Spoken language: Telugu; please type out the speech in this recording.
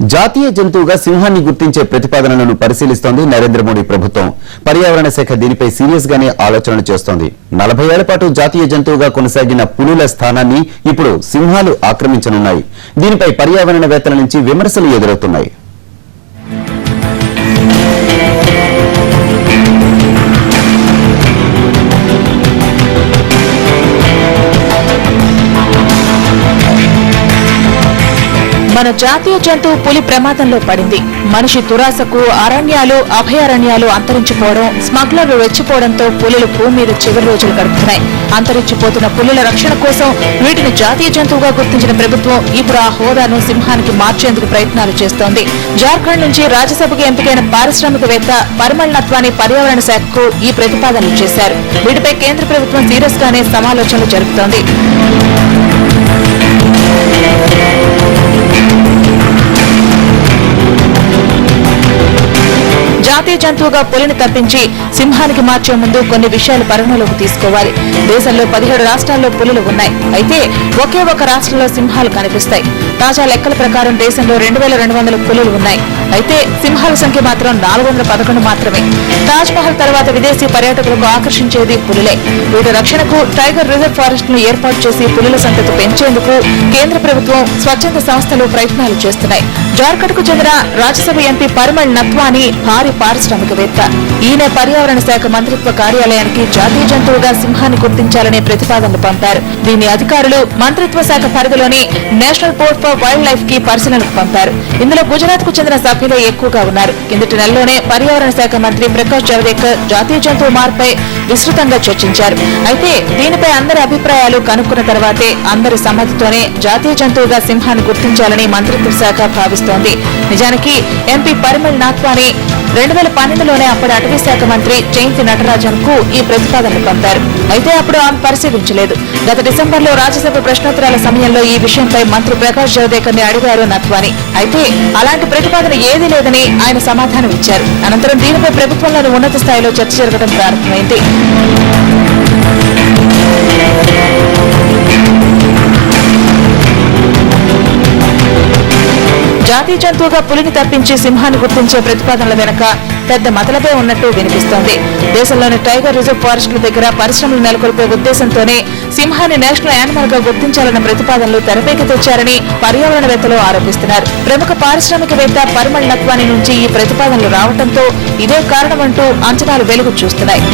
జాతీయ జంతువుగా సింహాన్ని గుర్తించే ప్రతిపాదనలను పరిశీలిస్తోంది నరేంద్ర మోడీ ప్రభుత్వం. పర్యావరణ శాఖ దీనిపై సీరియస్ గానే ఆలోచనలు చేస్తోంది. 40 ఏళ్ల పాటు జాతీయ జంతువుగా కొనసాగిన పులుల స్థానాన్ని ఇప్పుడు సింహాలు ఆక్రమించనున్నాయి. దీనిపై పర్యావరణవేత్తల నుంచి విమర్శలు ఎదురవుతున్నాయి. మన జాతీయ జంతువు పులి ప్రమాదంలో పడింది. మనిషి దురాశకు అరణ్యాలు, అభయారణ్యాలు అంతరించిపోవడం, స్మగ్లర్లు రెచ్చిపోవడంతో పులులు భూమి మీద చివరి రోజులు గడుపుతున్నాయి. అంతరించిపోతున్న పులుల రక్షణ కోసం వీటిని జాతీయ జంతువుగా గుర్తించిన ప్రభుత్వం ఇప్పుడు ఆ హోదాను సింహానికి మార్చేందుకు ప్రయత్నాలు చేస్తోంది. జార్ఖండ్ నుంచి రాజ్యసభకు ఎంపికైన పారిశ్రామికవేత్త పరిమళ్ నత్వాని పర్యావరణ శాఖకు ఈ ప్రతిపాదనలు చేశారు. వీటిపై కేంద్ర ప్రభుత్వం సీరియస్ గానే సమాలోచనలు జరుపుతోంది. జాతీయ జంతువుగా పులిని తప్పించి సింహానికి మార్చే ముందు కొన్ని విషయాలు పరిగణలోకి తీసుకోవాలి. దేశంలో 17 రాష్ట్రాల్లో పులులు ఉన్నాయి. అయితే ఒకే ఒక రాష్ట్రంలో సింహాలు కనిపిస్తాయి. తాజా లెక్కల ప్రకారం దేశంలో 2200 పులులు ఉన్నాయి. అయితే సింహాల సంఖ్య మాత్రం 411 మాత్రమే. తాజ్ మహల్ తర్వాత విదేశీ పర్యాటకులకు ఆకర్షించేది పులులే. వీటి రక్షణకు టైగర్ రిజర్వ్ ఫారెస్ట్ ను ఏర్పాటు చేసి పులుల సంఖ్యను పెంచేందుకు కేంద్ర ప్రభుత్వం, స్వచ్ఛంద సంస్థలు ప్రయత్నాలు చేస్తున్నాయి. జార్ఖండ్ కు చెందిన రాజ్యసభ ఎంపీ పరిమళ్ నత్వాని భారీ పారిశ్రామికవేత్త. ఈయన పర్యావరణ శాఖ మంత్రిత్వ కార్యాలయానికి జాతీయ జంతువుగా సింహాన్ని గుర్తించాలనే ప్రతిపాదనలు పంపారు. దీన్ని అధికారులు మంత్రిత్వ శాఖ పరిధిలోని national board for wild life కి పరిశీలనకు పంపారు. ఇందులో గుజరాత్ కు చెందిన సభ్యులే ఎక్కువగా ఉన్నారు. కిందటి నెలలోనే పర్యావరణ శాఖ మంత్రి ప్రకాష్ జావదేకర్ జాతీయ జంతువు మార్పుపై విస్తృతంగా చర్చించారు. అయితే దీనిపై అందరి అభిప్రాయాలు కనుక్కున్న తర్వాతే అందరి సమ్మతితోనే జాతీయ జంతువుగా సింహాన్ని గుర్తించాలని మంత్రిత్వ శాఖ భావిస్తోంది. నిజానికి ఎంపీ పరిమళ్ నాత్వాని 2012లోనే అప్పటి అటవీ శాఖ మంత్రి జయంతి నటరాజన్ కు ఈ ప్రతిపాదనలు పంపారు. అయితే అప్పుడు ఆమె పరిశీలించలేదు. గత డిసెంబర్లో రాజ్యసభ ప్రశ్నోత్తరాల సమయంలో ఈ విషయంపై మంత్రి ప్రకాష్ జావదేకర్ ని అడిగారు నత్వాని. అయితే అలాంటి ప్రతిపాదన ఏదీ లేదని ఆయన సమాధానం ఇచ్చారు. అనంతరం దీనిపై ప్రభుత్వంలోని ఉన్నత స్థాయిలో చర్చ జరగడం ప్రారంభమైంది. జాతీయ జంతువుగా పులిని తప్పించి సింహాన్ని గుర్తించే ప్రతిపాదనల వెనుక పెద్ద మతలబే ఉన్నట్టు వినిపిస్తోంది. దేశంలోని టైగర్ రిజర్వ్ ఫారెస్టుల దగ్గర పరిశ్రమలు నెలకొల్పే ఉద్దేశంతోనే సింహాన్ని నేషనల్ యానిమల్ గా గుర్తించాలన్న ప్రతిపాదనలు తెరపైకి తెచ్చారని పర్యావరణవేత్తలు ఆరోపిస్తున్నారు. ప్రముఖ పారిశ్రామికవేత్త పరిమళ్ నత్వాని నుంచి ఈ ప్రతిపాదనలు రావడంతో ఇదే కారణమంటూ అంచనాలు వెలుగు చూస్తున్నాయి.